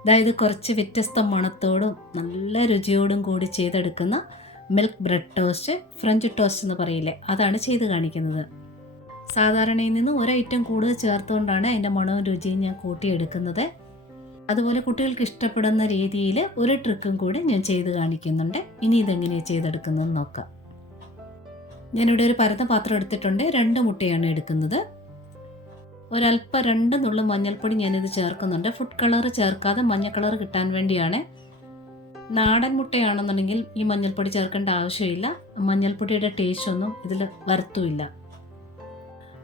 അതായത് കുറച്ച് വ്യത്യസ്ത മണത്തോടും നല്ല രുചിയോടും കൂടി ചെയ്തെടുക്കുന്ന milk bread toast, French toast എന്ന് പറയില്ലേ, അതാണ് ചെയ്ത് കാണിക്കുന്നത്. സാധാരണയിൽ നിന്ന് ഒരൈറ്റം കൂടുതൽ ചേർത്തുകൊണ്ടാണ് അതിൻ്റെ മണവും രുചിയും ഞാൻ കൂട്ടിയെടുക്കുന്നത്. അതുപോലെ കുട്ടികൾക്ക് ഇഷ്ടപ്പെടുന്ന രീതിയിൽ ഒരു ട്രിക്കും കൂടി ഞാൻ ചെയ്ത് കാണിക്കുന്നുണ്ട്. ഇനി ഇതെങ്ങനെയാണ് ചെയ്തെടുക്കുന്നതെന്ന് നോക്കാം. ഞാനിവിടെ ഒരു പരന്ന പാത്രം എടുത്തിട്ടുണ്ട്. 2 മുട്ടയാണ് എടുക്കുന്നത്. ഒരല്പം 2 നുള്ളു മഞ്ഞൾപ്പൊടി ഞാനിത് ചേർക്കുന്നുണ്ട്. ഫുഡ് കളർ ചേർക്കാതെ മഞ്ഞ കളർ കിട്ടാൻ വേണ്ടിയാണ്. നാടൻ മുട്ടയാണെന്നുണ്ടെങ്കിൽ ഈ മഞ്ഞൾപ്പൊടി ചേർക്കേണ്ട ആവശ്യമില്ല. മഞ്ഞൾപ്പൊടിയുടെ ടേസ്റ്റ് ഒന്നും ഇതിൽ വരത്തുമില്ല.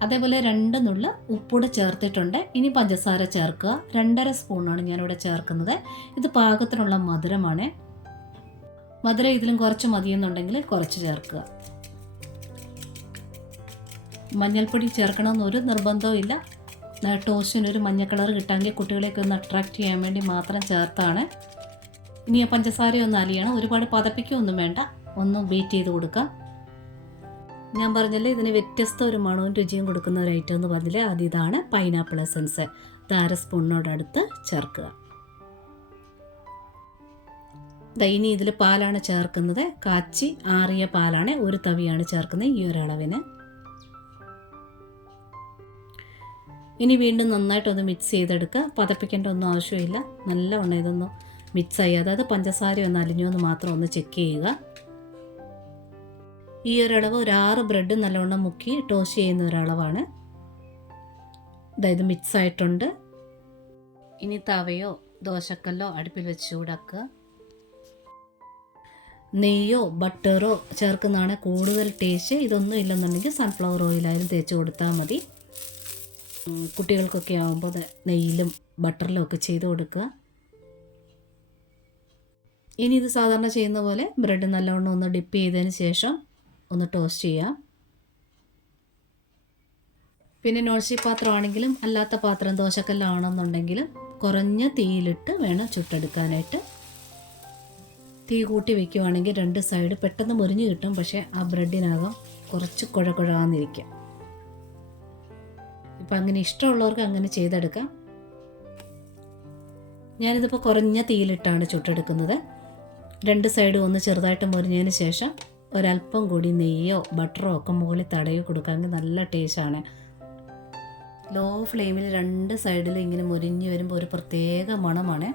അതേപോലെ 2 നുള്ളു ഉപ്പൂടെ ചേർത്തിട്ടുണ്ട്. ഇനി പഞ്ചസാര ചേർക്കുക. 2.5 സ്പൂണാണ് ഞാനിവിടെ ചേർക്കുന്നത്. ഇത് പാകത്തിനുള്ള മധുരമാണ്. മധുരം ഇതിലും കുറച്ച് മതിയെന്നുണ്ടെങ്കിൽ കുറച്ച് ചേർക്കുക. മഞ്ഞൾപ്പൊടി ചേർക്കണമെന്നൊരു നിർബന്ധവും ഇല്ല. ടോസ്റ്റിനൊരു മഞ്ഞ കളർ കിട്ടാമെങ്കിൽ കുട്ടികളെയൊക്കെ ഒന്ന് അട്രാക്റ്റ് ചെയ്യാൻ വേണ്ടി മാത്രം ചേർത്താണ്. ഇനി ആ പഞ്ചസാരയൊന്ന് അലിയണം. ഒരുപാട് പതപ്പിക്കുകയൊന്നും വേണ്ട. ഒന്ന് ബീറ്റ് ചെയ്ത് കൊടുക്കാം. ഞാൻ പറഞ്ഞല്ലേ ഇതിന് വ്യത്യസ്ത ഒരു മണവും രുചിയും കൊടുക്കുന്ന ഒരു ഐറ്റം എന്ന് പറഞ്ഞില്ലേ, അതിതാണ് പൈനാപ്പിൾ എസൻസ്. ഇത് 1/2 സ്പൂണിനോടടുത്ത് ചേർക്കുക. ഇനി ഇതിൽ പാലാണ് ചേർക്കുന്നത്. കാച്ചി ആറിയ പാലാണ്. 1 തവിയാണ് ചേർക്കുന്നത് ഈ ഒരളവിന്. ഇനി വീണ്ടും നന്നായിട്ടൊന്ന് മിക്സ് ചെയ്തെടുക്കുക. പതപ്പിക്കേണ്ട ഒന്നും ആവശ്യമില്ല. നല്ലവണ്ണം ഇതൊന്ന് മിക്സായി, അതായത് പഞ്ചസാര ഒന്ന് അലിഞ്ഞോ എന്ന് മാത്രം ഒന്ന് ചെക്ക് ചെയ്യുക. ഈ ഒരളവ് ഒരു 6 ബ്രെഡ് നല്ലവണ്ണം മുക്കി ടോസ്റ്റ് ചെയ്യുന്ന ഒരളവാണ്. അതായത് മിക്സ് ആയിട്ടുണ്ട്. ഇനി തവയോ ദോശക്കല്ലോ അടുപ്പിൽ വെച്ച് ചൂടാക്കുക. നെയ്യോ ബട്ടറോ ചേർക്കുന്നതാണ് കൂടുതൽ ടേസ്റ്റ്. ഇതൊന്നും ഇല്ലെന്നുണ്ടെങ്കിൽ സൺഫ്ലവർ ഓയിലായാലും തേച്ച് കൊടുത്താൽ മതി. കുട്ടികൾക്കൊക്കെ ആകുമ്പോൾ നെയ്യിലും ബട്ടറിലും ഒക്കെ ചെയ്ത് കൊടുക്കുക. ഇനി ഇത് സാധാരണ ചെയ്യുന്ന പോലെ ബ്രെഡ് നല്ലവണ്ണം ഒന്ന് ഡിപ്പ് ചെയ്തതിന് ശേഷം ഒന്ന് ടോസ്റ്റ് ചെയ്യാം. പിന്നെ നോൺ സ്റ്റിക്ക് പാത്രമാണെങ്കിലും അല്ലാത്ത പാത്രം ദോശക്കല്ലാണെന്നുണ്ടെങ്കിലും കുറഞ്ഞ തീയിലിട്ട് വേണം ചുട്ടെടുക്കാനായിട്ട്. തീ കൂട്ടി വയ്ക്കുവാണെങ്കിൽ 2 സൈഡ് പെട്ടെന്ന് മുറിഞ്ഞ് കിട്ടും. പക്ഷേ ആ ബ്രെഡിനകം കുറച്ച് കുഴകുഴാന്നിരിക്കും. ഇപ്പം അങ്ങനെ ഇഷ്ടമുള്ളവർക്ക് അങ്ങനെ ചെയ്തെടുക്കാം. ഞാനിതിപ്പോൾ കുറഞ്ഞ തീയിലിട്ടാണ് ചുട്ടെടുക്കുന്നത്. 2 സൈഡും ഒന്ന് ചെറുതായിട്ട് മുരിഞ്ഞതിന് ശേഷം ഒരല്പം കൂടി നെയ്യോ ബട്ടറോ ഒക്കെ മുകളിൽ തടവി കൊടുക്കാമെങ്കിൽ നല്ല ടേസ്റ്റാണ്. ലോ ഫ്ലെയിമിൽ 2 സൈഡിൽ ഇങ്ങനെ മുരിഞ്ഞ് വരുമ്പോൾ ഒരു പ്രത്യേക മണമാണ്.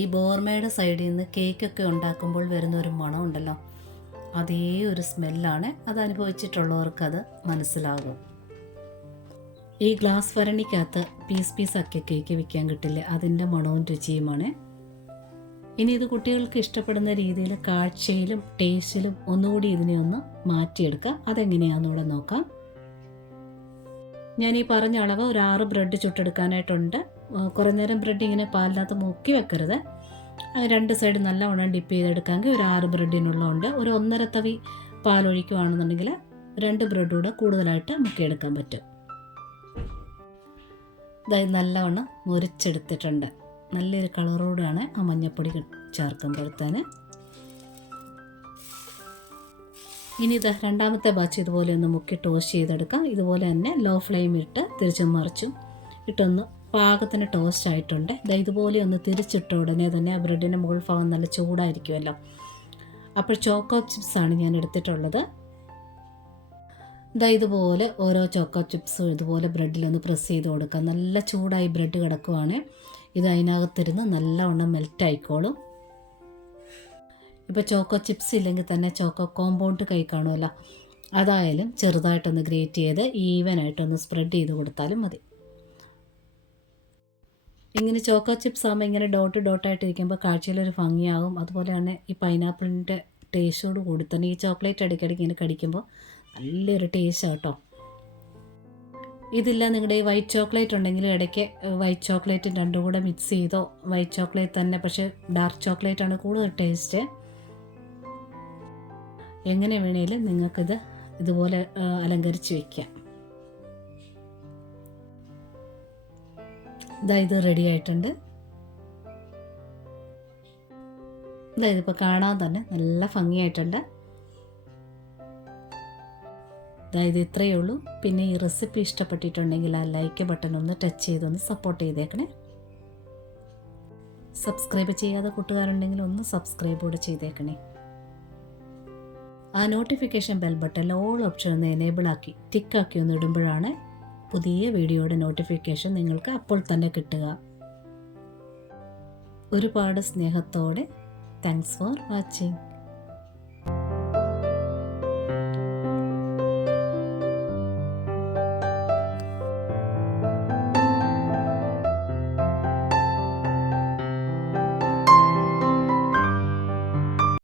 ഈ ബോർമയുടെ സൈഡിൽ നിന്ന് കേക്കൊക്കെ ഉണ്ടാക്കുമ്പോൾ വരുന്ന ഒരു മണമുണ്ടല്ലോ, അതേ ഒരു സ്മെല്ലാണ്. അത് അനുഭവിച്ചിട്ടുള്ളവർക്കത് മനസ്സിലാകും. ഈ ഗ്ലാസ് ഭരണിക്കകത്ത് പീസാക്കി കേക്ക് വിൽക്കാൻ കിട്ടില്ല, അതിൻ്റെ മണവും രുചിയുമാണ്. ഇനി ഇത് കുട്ടികൾക്ക് ഇഷ്ടപ്പെടുന്ന രീതിയിൽ കാഴ്ചയിലും ടേസ്റ്റിലും ഒന്നുകൂടി ഇതിനെ ഒന്ന് മാറ്റിയെടുക്കാം. അതെങ്ങനെയാണെന്നൂടെ നോക്കാം. ഞാൻ ഈ പറഞ്ഞ അളവ് ഒരു 6 ബ്രെഡ് ചുട്ടെടുക്കാനായിട്ടുണ്ട്. കുറേ നേരം ബ്രെഡ് ഇങ്ങനെ പാലിനകത്ത് മുക്കി വെക്കരുത്. 2 സൈഡ് നല്ലവണ്ണം ഡിപ്പ് ചെയ്തെടുക്കാമെങ്കിൽ ഒരു 6 ബ്രെഡിനുള്ളതുണ്ട്. ഒരു 1.5 തവി പാലൊഴിക്കുകയാണെന്നുണ്ടെങ്കിൽ 2 ബ്രെഡ് കൂടെ കൂടുതലായിട്ട് മുക്കിയെടുക്കാൻ പറ്റും. ഇതായി നല്ലവണ്ണം മുറിച്ചെടുത്തിട്ടുണ്ട്. നല്ലൊരു കളറോടെയാണ് ആ മഞ്ഞപ്പൊടി ചേർക്കുമ്പോഴത്തേന്. ഇനി ഇത് രണ്ടാമത്തെ ബാച്ച് ഇതുപോലെ ഒന്ന് മുക്കി ടോസ്റ്റ് ചെയ്തെടുക്കാം. ഇതുപോലെ തന്നെ ലോ ഫ്ലെയിമിട്ട് തിരിച്ചും മറിച്ചും ഇട്ടൊന്ന് പാകത്തിന് ടോസ്റ്റ് ആയിട്ടുണ്ട്. ഇതുപോലെ ഒന്ന് തിരിച്ചിട്ട ഉടനെ തന്നെ ആ ബ്രെഡിൻ്റെ മുകൾ ഭാഗം നല്ല ചൂടായിരിക്കുമല്ലോ. അപ്പോൾ ചോക്കോ ചിപ്സാണ് ഞാൻ എടുത്തിട്ടുള്ളത്. ഇതുപോലെ ഓരോ ചോക്കോ ചിപ്സും ഇതുപോലെ ബ്രെഡിലൊന്ന് പ്രസ് ചെയ്ത് കൊടുക്കാം. നല്ല ചൂടായി ബ്രെഡ് കിടക്കുവാണ്. ഇത് അതിനകത്തിരുന്ന് നല്ലവണ്ണം മെൽറ്റ് ആയിക്കോളും. ഇപ്പോൾ ചോക്കോ ചിപ്സ് ഇല്ലെങ്കിൽ തന്നെ ചോക്കോ കോമ്പൗണ്ട് കൈ കാണുമല്ലോ, അതായാലും ചെറുതായിട്ടൊന്ന് ഗ്രേറ്റ് ചെയ്ത് ഈവനായിട്ടൊന്ന് സ്പ്രെഡ് ചെയ്ത് കൊടുത്താലും മതി. ഇങ്ങനെ ചോക്കോ ചിപ്സ് ആകുമ്പോൾ ഇങ്ങനെ ഡോട്ടായിട്ടിരിക്കുമ്പോൾ കാഴ്ചയിലൊരു ഭംഗിയാകും. അതുപോലെ തന്നെ ഈ പൈനാപ്പിളിൻ്റെ ടേസ്റ്റോട് കൂടി തന്നെ ഈ ചോക്ലേറ്റ് ഇടയ്ക്കിടയ്ക്ക് ഇങ്ങനെ കടിക്കുമ്പോൾ നല്ലൊരു ടേസ്റ്റാണ് കേട്ടോ. ഇതില്ല നിങ്ങളുടെ ഈ വൈറ്റ് ചോക്ലേറ്റ് ഉണ്ടെങ്കിൽ ഇടയ്ക്ക് വൈറ്റ് ചോക്ലേറ്റും രണ്ടും കൂടെ മിക്സ് ചെയ്തോ, വൈറ്റ് ചോക്ലേറ്റ് തന്നെ പക്ഷേ ഡാർക്ക് ചോക്ലേറ്റാണ് കൂടുതൽ ടേസ്റ്റ്. എങ്ങനെ വേണേലും നിങ്ങൾക്കിത് ഇതുപോലെ അലങ്കരിച്ച് വയ്ക്കാം. ഇത് റെഡി ആയിട്ടുണ്ട്. ഇതിപ്പോൾ കാണാൻ തന്നെ നല്ല ഭംഗിയായിട്ടുണ്ട്. അതായത് ഇത്രയേ ഉള്ളൂ. പിന്നെ ഈ റെസിപ്പി ഇഷ്ടപ്പെട്ടിട്ടുണ്ടെങ്കിൽ ആ ലൈക്ക് ബട്ടൺ ഒന്ന് ടച്ച് ചെയ്തൊന്ന് സപ്പോർട്ട് ചെയ്തേക്കണേ. സബ്സ്ക്രൈബ് ചെയ്യാതെ കൂട്ടുകാരുണ്ടെങ്കിൽ ഒന്ന് സബ്സ്ക്രൈബ് കൂടെ ചെയ്തേക്കണേ. ആ notification bell button all option ഒന്ന് എനേബിൾ ആക്കി ടിക്കാക്കി ഒന്ന് ഇടുമ്പോഴാണ് പുതിയ വീഡിയോയുടെ നോട്ടിഫിക്കേഷൻ നിങ്ങൾക്ക് അപ്പോൾ തന്നെ കിട്ടുക. ഒരുപാട് സ്നേഹത്തോടെ താങ്ക്സ് ഫോർ വാച്ചിങ്.